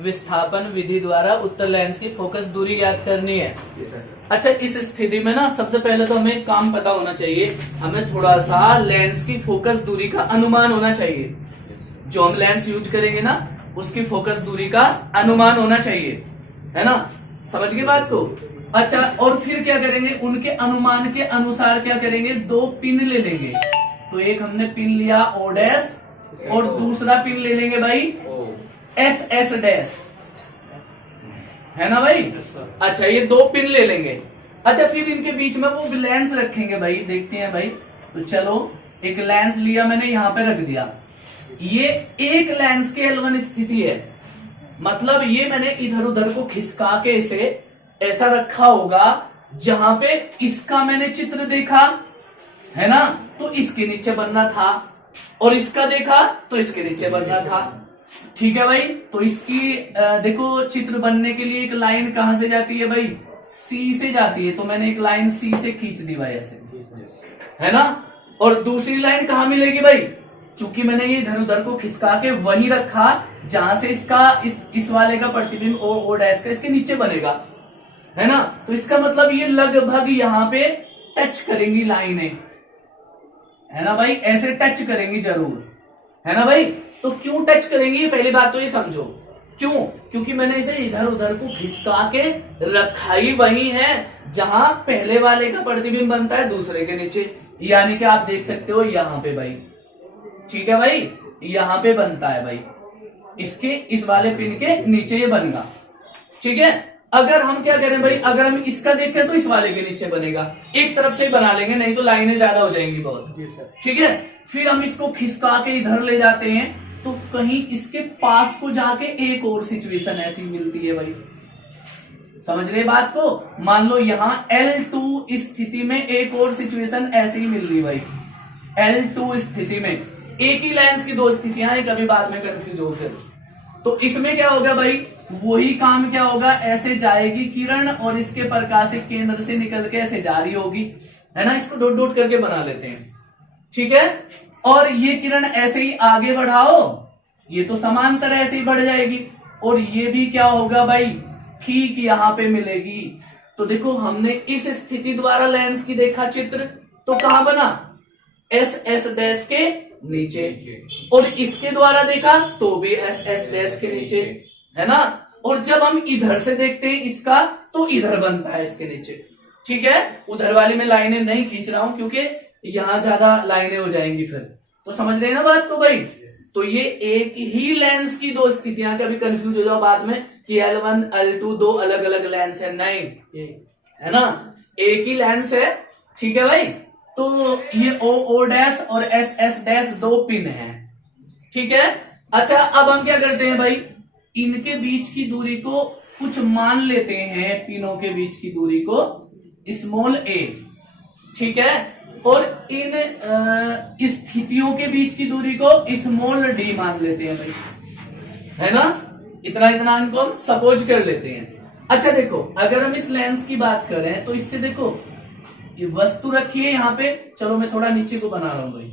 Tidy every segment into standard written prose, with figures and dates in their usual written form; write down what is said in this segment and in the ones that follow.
विस्थापन विधि द्वारा उत्तर लेंस की फोकस दूरी ज्ञात करनी है। अच्छा, इस स्थिति में ना सबसे पहले तो हमें एक काम पता होना चाहिए, हमें थोड़ा सा लेंस की फोकस दूरी का अनुमान होना चाहिए। जो हम लेंस यूज करेंगे ना उसकी फोकस दूरी का अनुमान होना चाहिए, है ना, समझ गए बात को। अच्छा, और फिर क्या करेंगे, उनके अनुमान के अनुसार क्या करेंगे, दो पिन ले लेंगे। तो एक हमने पिन लिया ओ डैश और दूसरा पिन ले लेंगे भाई एस एस डैश, है ना भाई। अच्छा, ये दो पिन ले लेंगे। अच्छा, फिर इनके बीच में वो लेंस रखेंगे भाई, देखते हैं भाई। तो चलो, एक लेंस लिया मैंने, यहां पे रख दिया। ये एक लेंस के L1 स्थिति है, मतलब ये मैंने इधर उधर को खिसका के इसे ऐसा रखा होगा जहां पे इसका मैंने चित्र देखा है ना, तो इसके नीचे बनना था, और इसका देखा तो इसके नीचे बनना था। ठीक है भाई। तो इसकी देखो, चित्र बनने के लिए एक लाइन कहां से जाती है भाई, सी से जाती है। तो मैंने एक लाइन सी से खींच दी भाई ऐसे, है ना। और दूसरी लाइन कहां मिलेगी भाई, चूंकि मैंने ये इधर उधर को खिसका के वही रखा जहां से इसका इस वाले का प्रतिबिंब ओ डैश का इसके नीचे बनेगा, है ना। तो इसका मतलब ये लगभग यहां पे टच करेंगी लाइनें, है ना भाई, ऐसे टच करेंगी जरूर, है ना भाई। तो क्यों टच करेंगी, पहली बात तो ये समझो क्यों, क्योंकि मैंने इसे इधर उधर को खिसका के रखा ही वही है जहां पहले वाले का प्रतिबिंब बनता है दूसरे के नीचे, यानी कि आप देख सकते हो यहां पे भाई। ठीक है भाई, यहां पे बनता है भाई, इसके इस वाले पिन के नीचे ये बनेगा। ठीक है। अगर हम क्या करें भाई, अगर हम इसका देखें तो इस वाले के नीचे बनेगा, एक तरफ से ही बना लेंगे, नहीं तो लाइनें ज्यादा हो जाएंगी बहुत। ठीक है। फिर हम इसको खिसका के इधर ले जाते हैं, तो कहीं इसके पास को जाके एक और सिचुएशन ऐसी मिलती है भाई, समझ रहे बात को। मान लो यहां L2 स्थिति में एक और सिचुएशन ऐसी ही मिल रही भाई। L2 स्थिति में एक ही लेंस की दो स्थितियां हैं, कभी बाद में कंफ्यूज हो फिर। तो इसमें क्या होगा भाई, वही काम क्या होगा, ऐसे जाएगी किरण और इसके प्रकाशिक केंद्र से निकल के ऐसे जा रही होगी, है ना। इसको डॉट डॉट करके बना लेते हैं। ठीक है। और ये किरण ऐसे ही आगे बढ़ाओ, ये तो समांतर ऐसे ही बढ़ जाएगी, और ये भी क्या होगा भाई, ठीक यहां पे मिलेगी। तो देखो, हमने इस स्थिति द्वारा लेंस की देखा चित्र, तो कहां बना, एस एस डैश के नीचे, और इसके द्वारा देखा तो भी एस एस डैश के नीचे, है ना। और जब हम इधर से देखते हैं इसका, तो इधर बनता है इसके नीचे। ठीक है। उधर वाली में लाइनें नहीं खींच रहा हूं क्योंकि यहां ज्यादा लाइनें हो जाएंगी फिर, तो समझ रहे हैं ना बात को भाई। तो ये एक ही लेंस की दो स्थितियां, कभी कंफ्यूज हो जाओ बाद में कि L1 L2 दो अलग अलग लेंस है, नहीं, है ना, एक ही लेंस है। ठीक है भाई। तो ये ओ डैश और एस एस डैश दो पिन है। ठीक है। अच्छा, अब हम क्या करते हैं भाई, इनके बीच की दूरी को कुछ मान लेते हैं, पिनों के बीच की दूरी को स्मॉल a। ठीक है। और इन स्थितियों के बीच की दूरी को स्मॉल d मान लेते हैं भाई, है ना। इतना इतना इनको हम सपोज कर लेते हैं। अच्छा देखो, अगर हम इस लेंस की बात करें तो इससे देखो, ये वस्तु रखी है यहाँ पे, चलो मैं थोड़ा नीचे को बना रहा हूं भाई,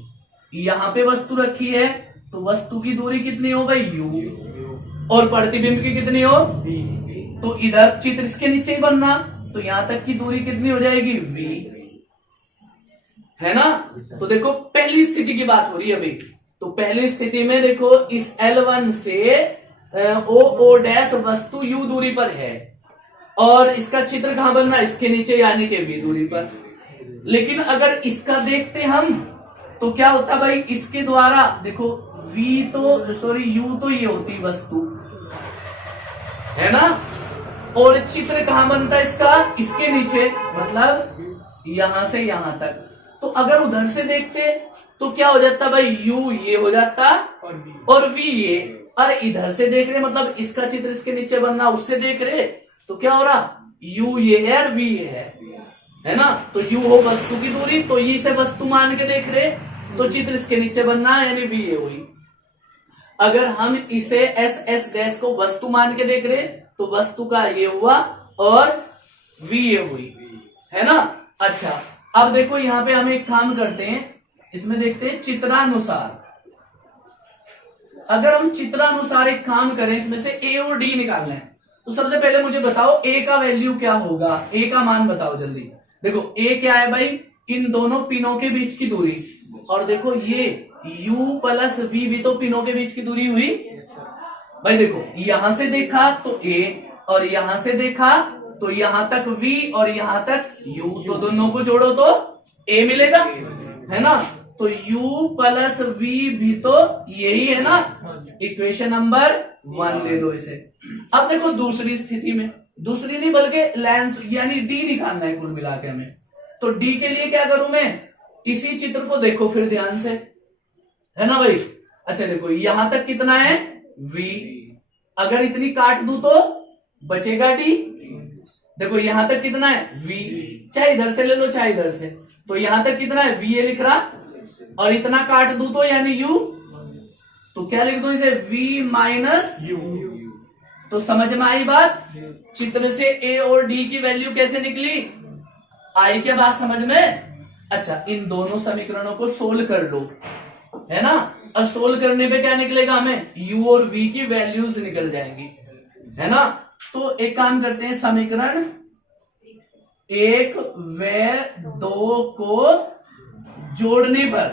यहाँ पे वस्तु रखी है, तो वस्तु की दूरी कितनी हो भाई, u, और प्रतिबिंब की कितनी हो v। तो इधर चित्र इसके नीचे ही बनना, तो यहां तक की दूरी कितनी हो जाएगी, v, है ना। तो देखो, पहली स्थिति की बात हो रही है अभी। तो पहली स्थिति में देखो, इस L1 से ओ डैश वस्तु u दूरी पर है, और इसका चित्र कहां बनना, इसके नीचे, यानी कि v दूरी पर। लेकिन अगर इसका देखते हम, तो क्या होता भाई, इसके द्वारा देखो u तो ये होती वस्तु, है ना, और चित्र कहां बनता इसका, इसके नीचे, मतलब यहां से यहां तक। तो अगर उधर से देखते तो क्या हो जाता भाई, u ये हो जाता और v ये। अरे इधर से देख रहे मतलब इसका चित्र इसके नीचे बनना, उससे देख रहे तो क्या हो रहा, u ये है और v ये है ना। तो u हो वस्तु की दूरी, तो ये से वस्तु मान के देख रहे, तो चित्र इसके नीचे बनना, यानी v ये हुई। अगर हम इसे एस एस डैश को वस्तु मान के देख रहे, तो वस्तु का ये हुआ और v ये हुई, है ना। अच्छा, अब देखो यहां पे हम एक काम करते हैं, इसमें देखते हैं चित्रानुसार। अगर हम चित्रानुसार एक काम करें, इसमें से ए और डी निकालना है, तो सबसे पहले मुझे बताओ ए का वैल्यू क्या होगा, ए का मान बताओ जल्दी। देखो ए क्या है भाई, इन दोनों पिनों के बीच की दूरी, और देखो ये u प्लस वी भी तो पिनों के बीच की दूरी हुई भाई। देखो यहां से देखा तो a, और यहां से देखा तो यहां तक v, और यहां तक u, तो दोनों को जोड़ो तो a मिलेगा, है ना। तो u प्लस v भी तो यही है ना, इक्वेशन नंबर 1 ले लो इसे। अब देखो दूसरी स्थिति में, दूसरी नहीं बल्कि लेंस यानी d निकालना है कुल मिला के हमें। तो d के लिए क्या करूं मैं, इसी चित्र को देखो फिर ध्यान से, है ना भाई। अच्छा देखो यहां तक कितना है v, अगर इतनी काट दूं तो बचेगा d। देखो यहां तक कितना है v, चाहे इधर से ले लो चाहे इधर से, तो यहां तक कितना है v ये लिख रहा, और इतना काट दूं तो यानी u, तो क्या लिख दो इसे v माइनस u। तो समझ में आई बात, चित्र से a और d की वैल्यू कैसे निकली, आई क्या बात समझ में। अच्छा इन दोनों समीकरणों को सोल्व कर लो, है ना, और सोल्व करने पे क्या निकलेगा हमें, u और v की वैल्यूज निकल जाएंगी, है ना। तो एक काम करते हैं, समीकरण 1 व 2 को जोड़ने पर,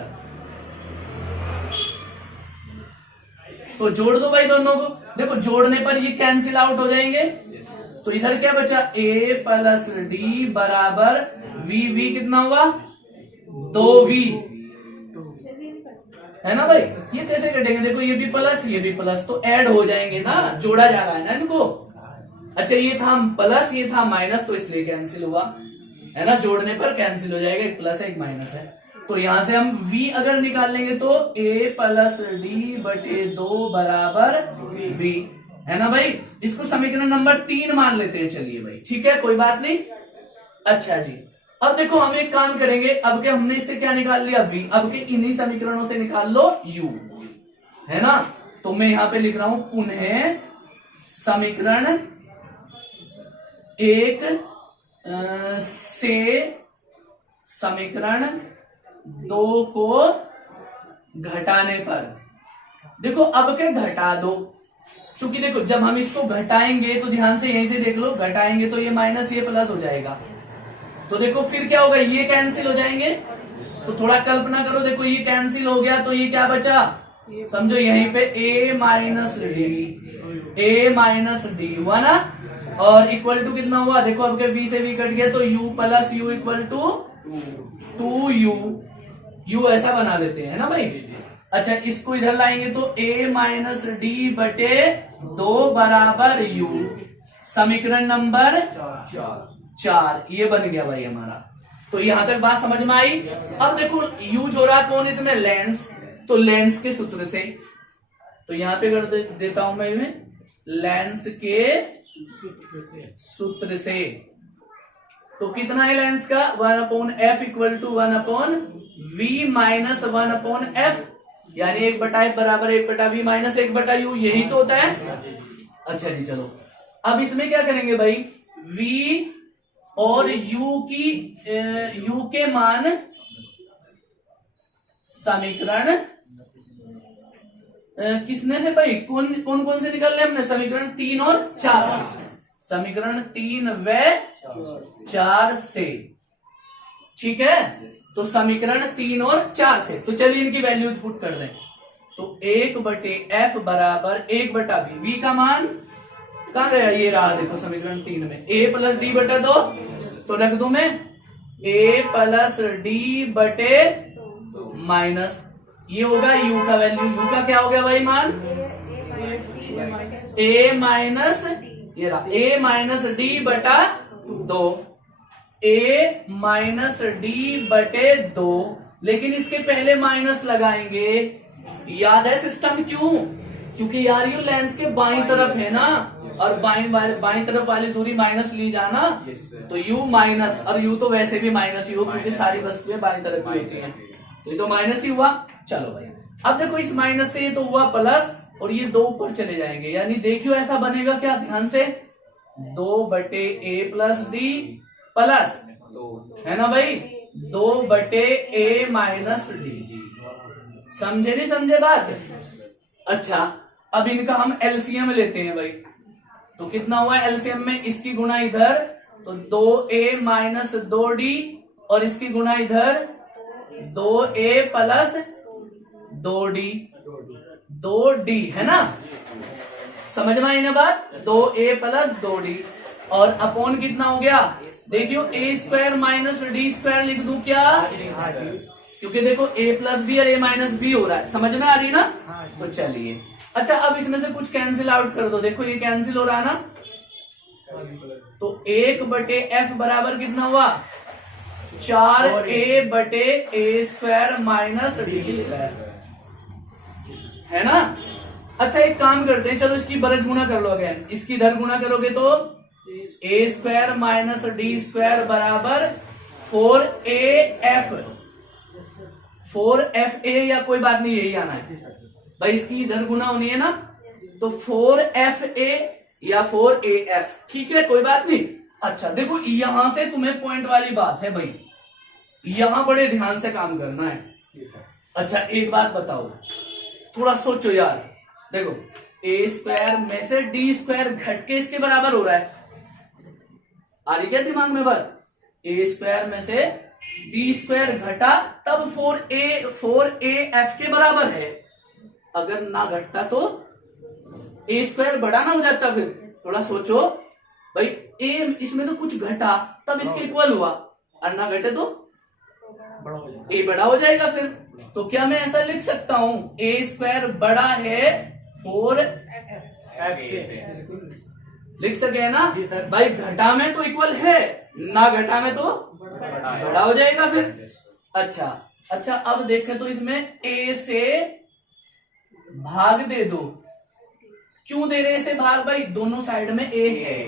तो जोड़ दो भाई दोनों को। देखो जोड़ने पर ये कैंसिल आउट हो जाएंगे, तो इधर क्या बचा, a प्लस डी बराबर v कितना हुआ 2v, है ना भाई। ये कैसे कटेंगे, देखो ये भी प्लस ये भी प्लस, तो ऐड हो जाएंगे ना, जोड़ा जा रहा है ना इनको। अच्छा ये था प्लस ये था माइनस, तो इसलिए कैंसिल हुआ, है ना, जोड़ने पर कैंसिल हो जाएगा, एक प्लस है एक माइनस है। तो यहां से हम v अगर निकाल लेंगे तो a प्लस डी बटे 2 बराबर v, है ना भाई। इसको समीकरण नंबर 3 मान लेते हैं, चलिए भाई ठीक है कोई बात नहीं। अच्छा जी अब देखो हम एक काम करेंगे, अब के हमने इससे क्या निकाल लिया v, अब के इन्हीं समीकरणों से निकाल लो u, है ना। तो मैं यहां पे लिख रहा हूं पुनः समीकरण 1 से समीकरण 2 को घटाने पर, देखो अब के घटा दो, चूंकि देखो जब हम इसको घटाएंगे तो ध्यान से यहीं से देख लो, घटाएंगे तो ये माइनस ये प्लस हो जाएगा, तो देखो फिर क्या होगा, ये कैंसिल हो जाएंगे। तो थोड़ा कल्पना करो, देखो ये कैंसिल हो गया तो ये क्या बचा, समझो यहीं पे a माइनस डी हुआ ना, और इक्वल टू कितना हुआ, देखो अब के v से v कट गया तो u plus u equal to 2u ऐसा बना देते हैं, है ना भाई। अच्छा इसको इधर लाएंगे तो a माइनस डी बटे 2 बराबर u, समीकरण नंबर 4 ये बन गया भाई हमारा। तो यहां तक बात समझ में आई। अब देखो u जोड़ा कौन इसमें, लेंस, तो लेंस के सूत्र से, तो यहां पे कर देता हूं मैं लेंस के सूत्र से, तो कितना है लेंस का 1/f equal to 1/v minus 1/f, यानी 1/f बराबर 1/v माइनस 1/u, यही तो होता है। अच्छा जी चलो अब इसमें क्या करेंगे भाई, v और u के मान समीकरण किसने से भाई, कौन से निकालने हमने, समीकरण 3 और 4 से, समीकरण 3 व 4 से, ठीक है। तो समीकरण 3 और 4 से, तो चलिए इनकी वैल्यूज पुट कर दें। तो 1/f बराबर 1/v, v का मान कहां गया, ये रहा देखो समीकरण 3 में, a प्लस डी बटे 2, तो रख दूं मैं a प्लस डी बटे माइनस, ये होगा u का वैल्यू, u का क्या हो गया भाई मान, a माइनस, ये रहा a माइनस डी बटा 2, a माइनस डी बटे 2, लेकिन इसके पहले माइनस लगाएंगे, याद है सिस्टम क्यों, क्योंकि यार ये लेंस के बाईं तरफ है ना, और बाईं तरफ वाली दूरी माइनस ली जाना, तो u माइनस, और u तो वैसे भी माइनस ही हो क्योंकि सारी वस्तुएं बाईं तरफ की होती हैं, तो ये तो माइनस ही हुआ। चलो भाई अब देखो इस माइनस से ये तो हुआ प्लस, और ये 2 ऊपर चले जाएंगे, यानी देखियो ऐसा बनेगा क्या, ध्यान से 2/a प्लस डी प्लस, है ना भाई 2/a माइनस डी, समझे नहीं समझे बात। अच्छा, अब इनका हम एलसीएम लेते हैं भाई। तो कितना हुआ एलसीएम में, इसकी गुणा इधर तो 2a माइनस 2d और इसकी गुणा इधर 2a प्लस 2d, 2d है ना, समझ में आई ना बात। 2a प्लस 2d और अपॉन कितना हो गया, देखियो a square minus D square लिख दूं क्या, क्योंकि देखो a प्लस बी और a माइनस बी हो रहा है, समझ में आ रही ना। तो चलिए, अच्छा अब इसमें से कुछ कैंसिल आउट कर दो, देखो ये कैंसिल हो रहा है ना। तो 1/f बराबर कितना हुआ, 4a बटे ए स्क्वायर माइनस डी स्क्वायर, है ना। अच्छा एक काम करते हैं, चलो इसकी बरज गुणा कर लो अगेन, इसकी इधर गुणा करोगे तो ए स्क्वायर माइनस डी स्क्वायर बराबर 4af, 4fa या कोई बात नहीं यही आना है भाई, इसकी इधर गुणा होनी है ना, तो 4fa या 4af, ठीक है कोई बात नहीं। अच्छा देखो यहां से तुम्हें पॉइंट वाली बात है भाई, यहां बड़े ध्यान से काम करना है। अच्छा एक बात बताओ, थोड़ा सोचो यार, देखो ए स्क्वायर में से डी स्क्वायर घट के इसके बराबर हो रहा है, आ रही क्या दिमाग में बात, ए स्क्वायर में से डी स्क्वायर घटा तब 4af के बराबर है, अगर ना घटता तो ए स्क्वायर बड़ा ना हो जाता। फिर थोड़ा सोचो भाई, ए इसमें तो कुछ घटा तब इसके इक्वल हुआ, और ना घटे तो ए बड़ा हो जाएगा। फिर तो क्या मैं ऐसा लिख सकता हूं, ए स्क्वायर बड़ा है 4f से, लिख सके ना भाई, घटा में तो इक्वल है, ना घटा में तो बड़ा हो जाएगा फिर। अच्छा अब देखें तो इसमें a से भाग दे दो, क्यों दे रहे से भाग भाई, दोनों साइड में a है,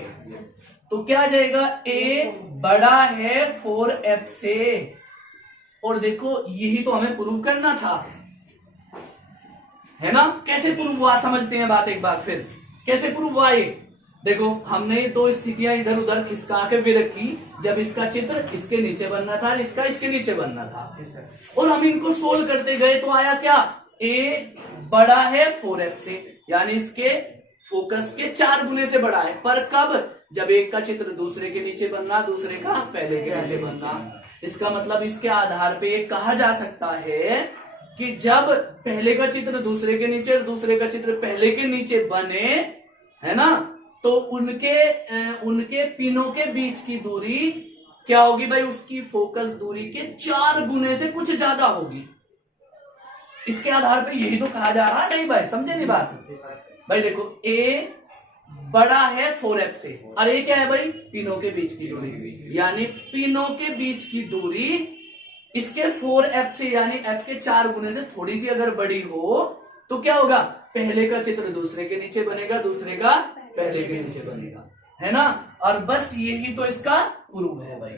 तो क्या आ जाएगा, a बड़ा है 4f से। और देखो यही तो हमें प्रूव करना था, है ना। कैसे प्रूव हुआ समझते हैं बात एक बार, फिर कैसे प्रूव हुआ ये देखो, हमने दो स्थितियां इधर उधर खिसका के भी रखी, जब इसका चित्र इसके नीचे बनना था और इसका इसके नीचे बनना था, और हम इनको सोल्व करते गए तो आया क्या, a बड़ा है 4f से, यानी इसके फोकस के 4 गुने से बड़ा है, पर कब, जब एक का चित्र दूसरे के नीचे बनना, दूसरे का पहले के नीचे बनना। इसका मतलब इसके आधार पे ये कहा जा सकता है कि जब पहले का चित्र दूसरे के नीचे और दूसरे का चित्र पहले के नीचे बने, है ना, तो उनके पिनों के बीच की दूरी क्या होगी भाई, उसकी फोकस दूरी के 4 गुने से कुछ ज्यादा होगी। इसके आधार पे यही तो कहा जा रहा है, नहीं भाई समझे नहीं बात भाई। देखो a बड़ा है 4f से, और ये क्या है भाई, पिनों के बीच की दूरी, यानी पिनों के बीच की दूरी इसके 4f से यानी f के 4 गुने से थोड़ी सी अगर बड़ी हो तो क्या होगा, पहले का चित्र दूसरे के नीचे बनेगा, दूसरे का पहले के नीचे बनेगा, है ना। और बस यही तो इसका प्रूफ है भाई।